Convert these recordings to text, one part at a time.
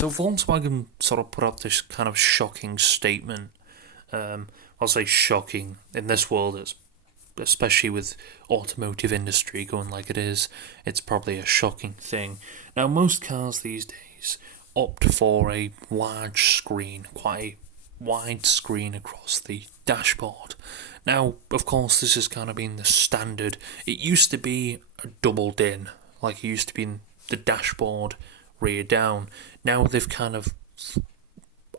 So Volkswagen sort of put out this kind of shocking statement. I'll say shocking in this world, especially with automotive industry going like it is. It's probably a shocking thing. Now, most cars these days opt for a large screen, quite a wide screen across the dashboard. Now, of course, this has kind of been the standard. It used to be a double din, like it used to be in the dashboard rear down. Now they've kind of,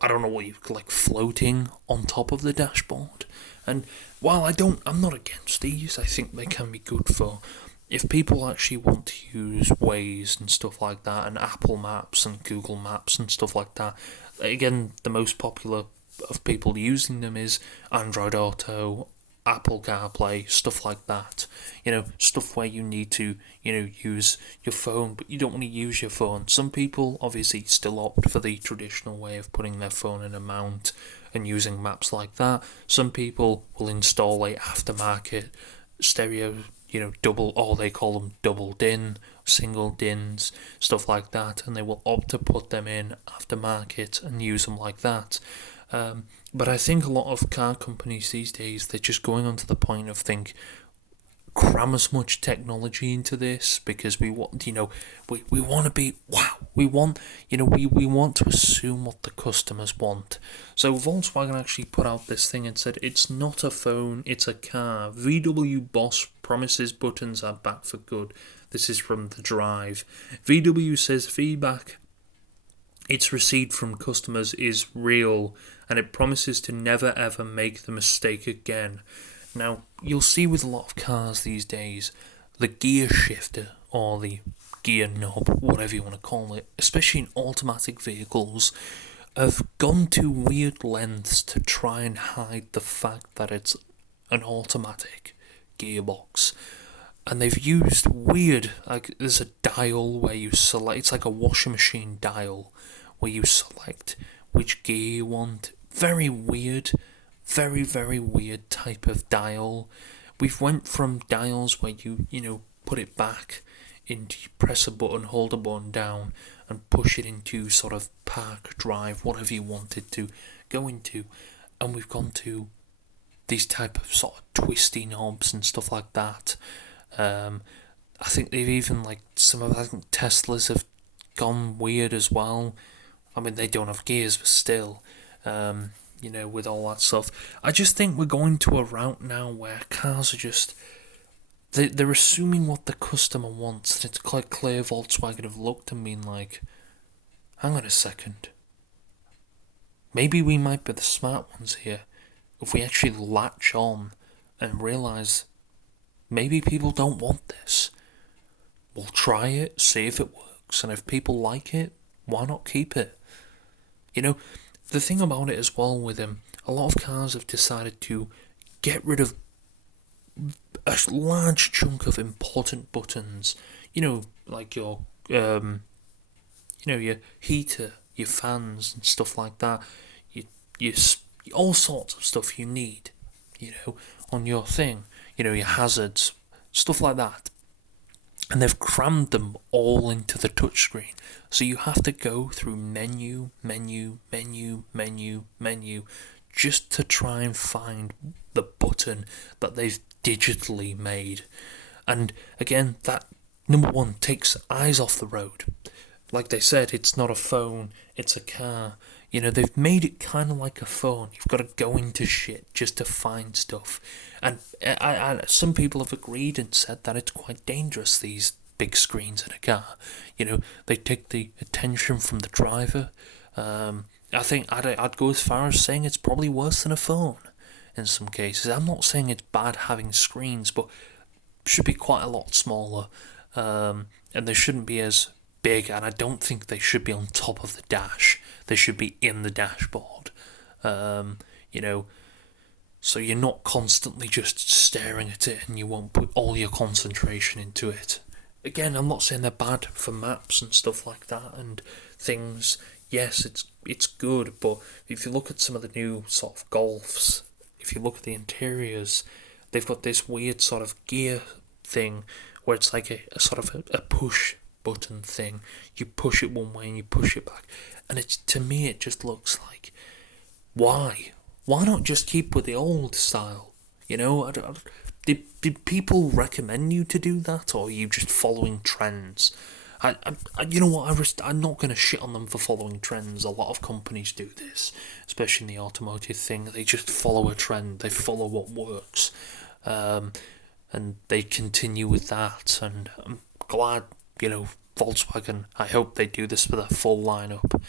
I don't know what you like, floating on top of the dashboard. And while I'm not against these. I think they can be good for if people actually want to use Waze and stuff like that, and Apple Maps and Google Maps and stuff like that. Again, the most popular of people using them is Android Auto, Apple CarPlay, stuff like that. Stuff where you need to, use your phone, but you don't want to use your phone. Some people obviously still opt for the traditional way of putting their phone in a mount and using maps like that. Some people will install a aftermarket stereo, double, or they call them double din, single dins, stuff like that, and they will opt to put them in aftermarket and use them like that. But I think a lot of car companies these days, they're just going on to the point of cram as much technology into this because we want, we want to be, wow, we want, we want to assume what the customers want. So Volkswagen actually put out this thing and said, it's not a phone, it's a car. VW boss promises buttons are back for good. This is from The Drive. VW says feedback it's received from customers is real, and it promises to never ever make the mistake again. Now, you'll see with a lot of cars these days, the gear shifter, or the gear knob, whatever you want to call it, especially in automatic vehicles, have gone to weird lengths to try and hide the fact that it's an automatic gearbox. And they've used weird, like there's a dial where you select, it's like a washing machine dial, where you select which gear you want. Very weird, very, very weird type of dial. We've went from dials where you put it back into, you press a button, hold a button down, and push it into sort of park, drive, whatever you want it to go into. And we've gone to these type of sort of twisty knobs and stuff like that. I think they've even, I think Teslas have gone weird as well. I mean, they don't have gears, but still, with all that stuff. I just think we're going to a route now where cars are just, they're assuming what the customer wants. And it's quite clear Volkswagen have looked and been like, hang on a second. Maybe we might be the smart ones here if we actually latch on and realise maybe people don't want this. We'll try it, see if it works, and if people like it, why not keep it? The thing about it as well with them, a lot of cars have decided to get rid of a large chunk of important buttons. Like your, your heater, your fans and stuff like that. You all sorts of stuff you need, on your thing. Your hazards, stuff like that. And they've crammed them all into the touchscreen. So you have to go through menu, just to try and find the button that they've digitally made. And again, that, number one, takes eyes off the road. Like they said, it's not a phone, it's a car. They've made it kind of like a phone. You've got to go into shit just to find stuff. And some people have agreed and said that it's quite dangerous, these big screens in a car. They take the attention from the driver. I think I'd go as far as saying it's probably worse than a phone in some cases. I'm not saying it's bad having screens, but should be quite a lot smaller. And they shouldn't be as big, and I don't think they should be on top of the dash. They should be in the dashboard. So you're not constantly just staring at it and you won't put all your concentration into it. Again, I'm not saying they're bad for maps and stuff like that and things. Yes, it's good, but if you look at some of the new sort of Golfs, if you look at the interiors, they've got this weird sort of gear thing where it's like a sort of a push button thing. You push it one way and you push it back, and it's, to me, it just looks like, why? Why not just keep with the old style? You know, did people recommend you to do that, or are you just following trends? You know what? I'm not going to shit on them for following trends. A lot of companies do this, especially in the automotive thing. They just follow a trend. They follow what works, and they continue with that. And I'm glad, Volkswagen. I hope they do this for their full lineup.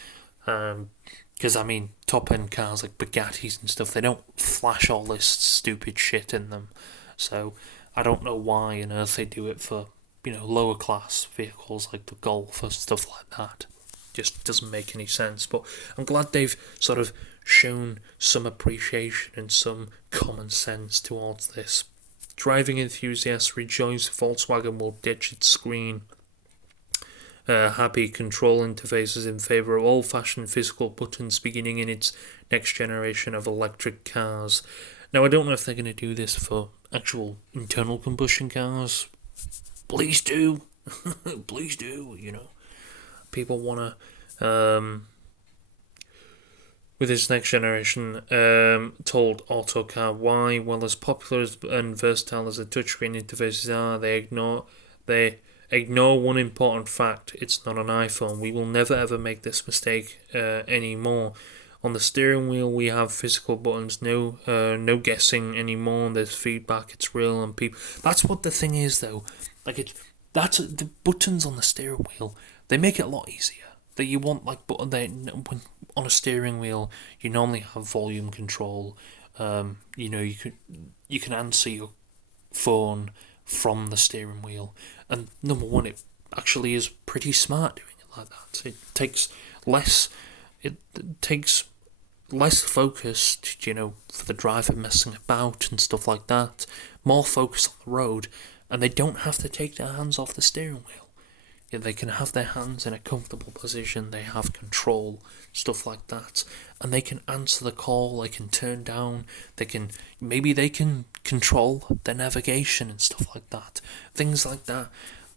Because, I mean, top-end cars like Bugattis and stuff, they don't flash all this stupid shit in them. So I don't know why on earth they do it for, lower class vehicles like the Golf or stuff like that. Just doesn't make any sense. But I'm glad they've sort of shown some appreciation and some common sense towards this. Driving enthusiasts rejoice Volkswagen will ditch its screen happy control interfaces in favour of old-fashioned physical buttons beginning in its next generation of electric cars. Now, I don't know if they're going to do this for actual internal combustion cars. Please do. Please do, People want to, with this next generation, told Autocar why. Well, as popular and versatile as the touchscreen interfaces are, they ignore one important fact: it's not an iPhone. We will never ever make this mistake anymore. On the steering wheel, we have physical buttons. No guessing anymore. There's feedback. It's real, and people. That's what the thing is, though. That's the buttons on the steering wheel. They make it a lot easier. That you want when on a steering wheel, you normally have volume control. You can answer your phone from the steering wheel, and number one, it actually is pretty smart doing it like that. It takes less focus, for the driver messing about and stuff like that. More focus on the road, and they don't have to take their hands off the steering wheel. They can have their hands in a comfortable position. They have control, stuff like that, and they can answer the call. They can turn down. They can control their navigation and stuff like that. Things like that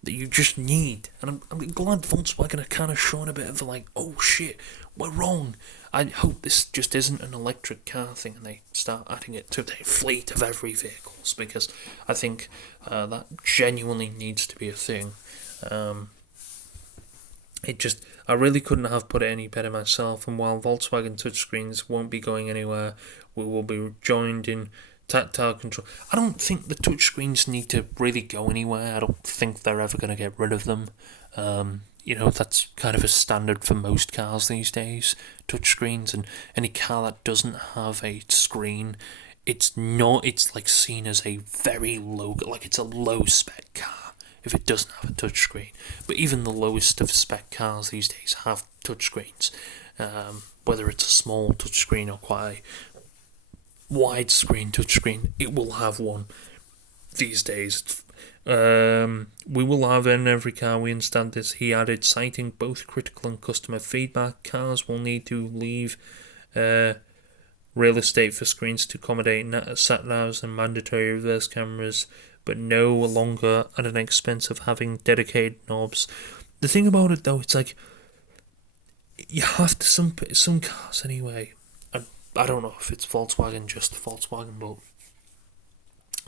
you just need. And I'm glad Volkswagen are kind of showing a bit of oh shit, we're wrong. I hope this just isn't an electric car thing and they start adding it to their fleet of every vehicles, because I think that genuinely needs to be a thing. I really couldn't have put it any better myself. And while Volkswagen touchscreens won't be going anywhere, we will be joined in tactile control. I don't think the touchscreens need to really go anywhere. I don't think they're ever going to get rid of them. That's kind of a standard for most cars these days, touchscreens, and any car that doesn't have a screen, it's seen as a very low, it's a low spec car if it doesn't have a touchscreen. But even the lowest of spec cars these days have touchscreens, whether it's a small touchscreen or quite a widescreen touchscreen, it will have one these days. We will have in every car we understand this, he added, citing both critical and customer feedback. Cars will need to leave real estate for screens to accommodate sat-navs and mandatory reverse cameras, but no longer at an expense of having dedicated knobs. The thing about it, though, it's you have to, some cars anyway, and I don't know if it's just Volkswagen, but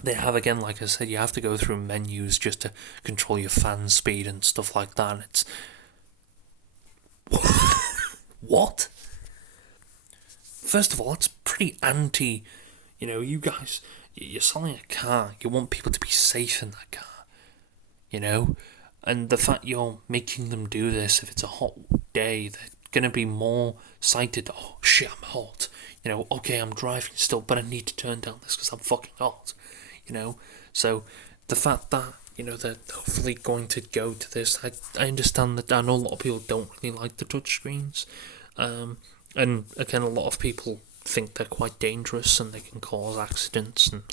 they have, again, like I said, you have to go through menus just to control your fan speed and stuff like that, and it's... What? First of all, that's pretty anti... you guys, you're selling a car, you want people to be safe in that car, And the fact you're making them do this, if it's a hot day, they're going to be more cited, oh shit, I'm hot. Okay, I'm driving still, but I need to turn down this because I'm fucking hot. So the fact that they're hopefully going to go to this, I understand that. I know a lot of people don't really like the touchscreens, and again, a lot of people think they're quite dangerous and they can cause accidents, and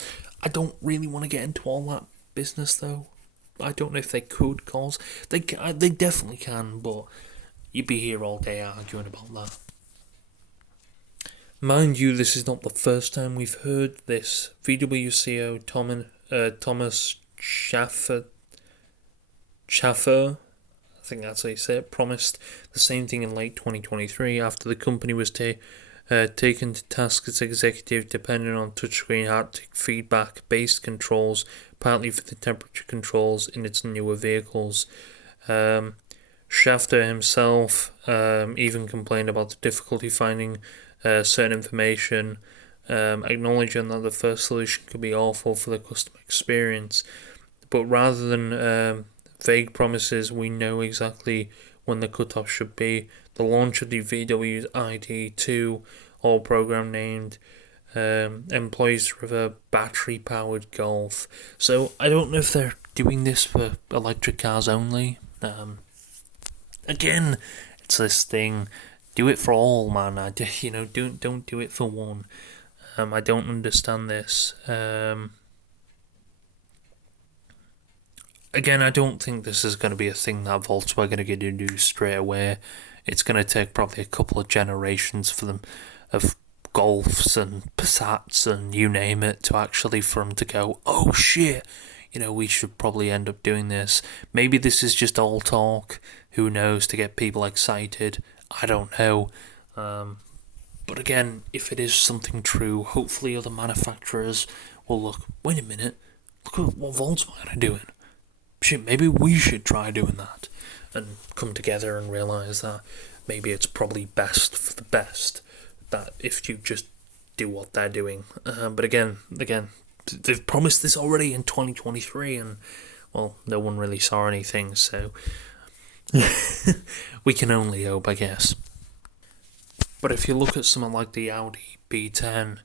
I don't really want to get into all that business, though. I don't know if they could cause, they definitely can, but you'd be here all day arguing about that. Mind you, this is not the first time we've heard this. VW CEO Thomas Schaffer, I think that's how you say it, promised the same thing in late 2023 after the company was taken to task its executive depending on touchscreen haptic feedback-based controls, partly for the temperature controls in its newer vehicles. Schafter himself even complained about the difficulty finding certain information, acknowledging that the first solution could be awful for the customer experience. But rather than vague promises, we know exactly when the cutoff should be. The launch of the VW's ID2, all program named, employs a battery-powered Golf. So I don't know if they're doing this for electric cars only. Again, it's this thing. Do it for all, man. Don't do it for one. I don't understand this. Again, I don't think this is going to be a thing that Volkswagen are going to do straight away. It's going to take probably a couple of generations for them of Golfs and Passats and you name it to actually for them to go, oh shit, we should probably end up doing this. Maybe this is just all talk. Who knows, to get people excited. I don't know. But again, if it is something true, hopefully other manufacturers will look, wait a minute, look at what Volkswagen are doing. Shit, maybe we should try doing that and come together and realise that maybe it's probably best for the best that if you just do what they're doing. But again, they've promised this already in 2023 and, well, no one really saw anything, so we can only hope, I guess. But if you look at something like the Audi B10,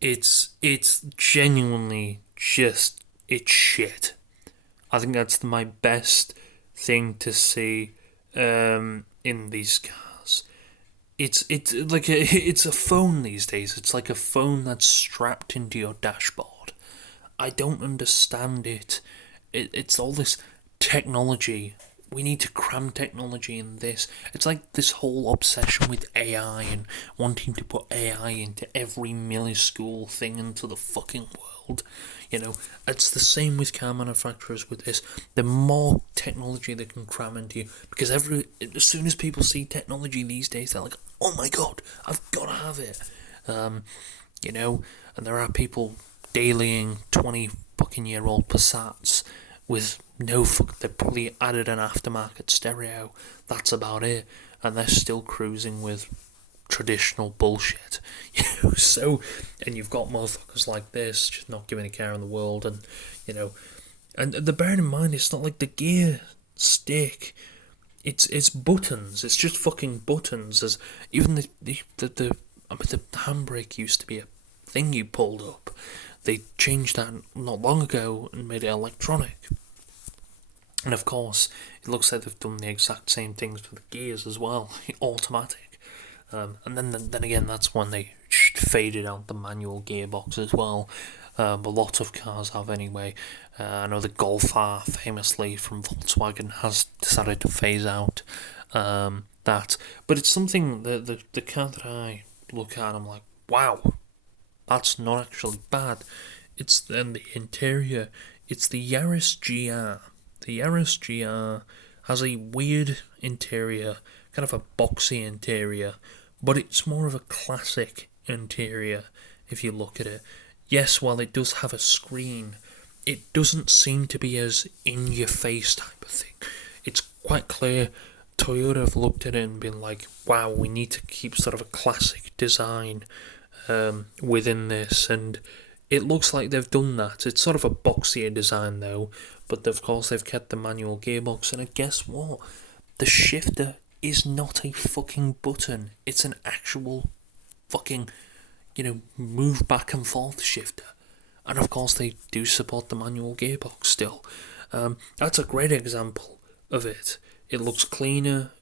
it's genuinely just, it's shit. I think that's my best thing to see in these cars. It's like it's a phone these days. It's like a phone that's strapped into your dashboard. I don't understand it. It's all this technology. We need to cram technology in this. It's like this whole obsession with AI and wanting to put AI into every minuscule thing into the fucking world. It's the same with car manufacturers with this. The more technology they can cram into you, because as soon as people see technology these days, they're like, oh my god, I've got to have it. And there are people dailying 20 fucking year old Passats with they probably added an aftermarket stereo, that's about it, and they're still cruising with traditional bullshit. So, and you've got motherfuckers like this just not giving a care in the world, and and the bearing in mind, it's not like the gear stick, it's buttons, it's just fucking buttons. As even the handbrake used to be a thing you pulled up. They changed that not long ago and made it electronic. And of course, it looks like they've done the exact same things with the gears as well, automatic. And then again, that's when they faded out the manual gearbox as well. But lots of cars have anyway. I know the Golf R, famously from Volkswagen, has decided to phase out that. But it's something that the car that I look at, I'm like, wow, that's not actually bad. It's then the interior. It's the Yaris GR. The Yaris GR has a weird interior, kind of a boxy interior, but it's more of a classic interior if you look at it. Yes, while it does have a screen, it doesn't seem to be as in-your-face type of thing. It's quite clear Toyota have looked at it and been like, wow, we need to keep sort of a classic design within this, and it looks like they've done that. It's sort of a boxier design though, but of course they've kept the manual gearbox, and guess what? The shifter is not a fucking button. It's an actual fucking, move back and forth shifter. And of course they do support the manual gearbox still. That's a great example of it. It looks cleaner.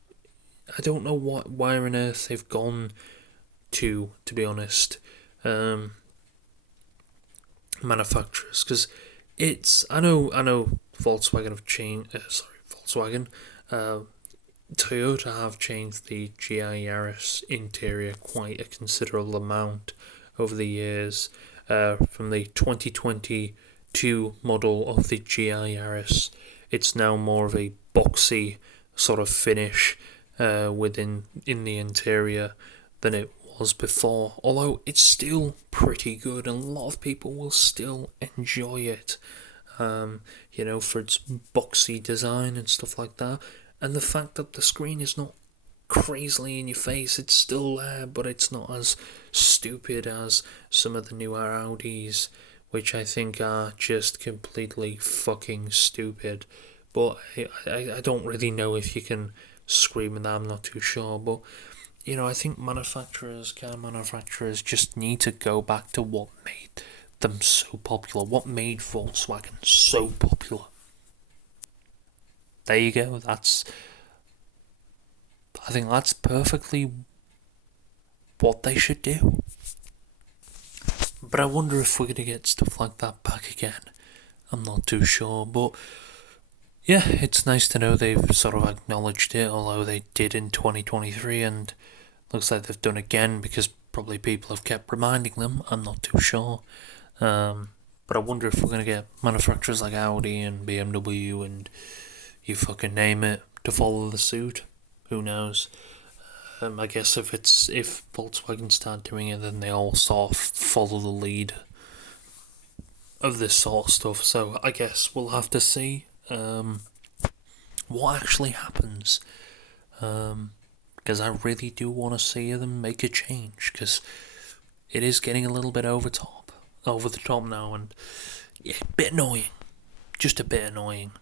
I don't know why on earth they've gone to be honest, manufacturers, because I know Volkswagen have changed. Toyota have changed the GI Yaris interior quite a considerable amount over the years. From the 2022 model of the GI Yaris, it's now more of a boxy sort of finish within in the interior than it was before. Although it's still pretty good, and a lot of people will still enjoy it. For its boxy design and stuff like that, and the fact that the screen is not crazily in your face. It's still there, but it's not as stupid as some of the newer Audis, which I think are just completely fucking stupid. But I don't really know if you can scream at that, I'm not too sure. But, I think car manufacturers just need to go back to what made them so popular, what made Volkswagen so popular. There you go, I think that's perfectly what they should do. But I wonder if we're going to get stuff like that back again. I'm not too sure, but yeah, it's nice to know they've sort of acknowledged it, although they did in 2023, and looks like they've done again because probably people have kept reminding them. I'm not too sure. But I wonder if we're going to get manufacturers like Audi and BMW and you fucking name it to follow the suit. Who knows? I guess if Volkswagen start doing it, then they all sort of follow the lead of this sort of stuff. So I guess we'll have to see what actually happens. Because I really do want to see them make a change. Because it is getting a little bit over the top now, and yeah, a bit annoying. Just a bit annoying.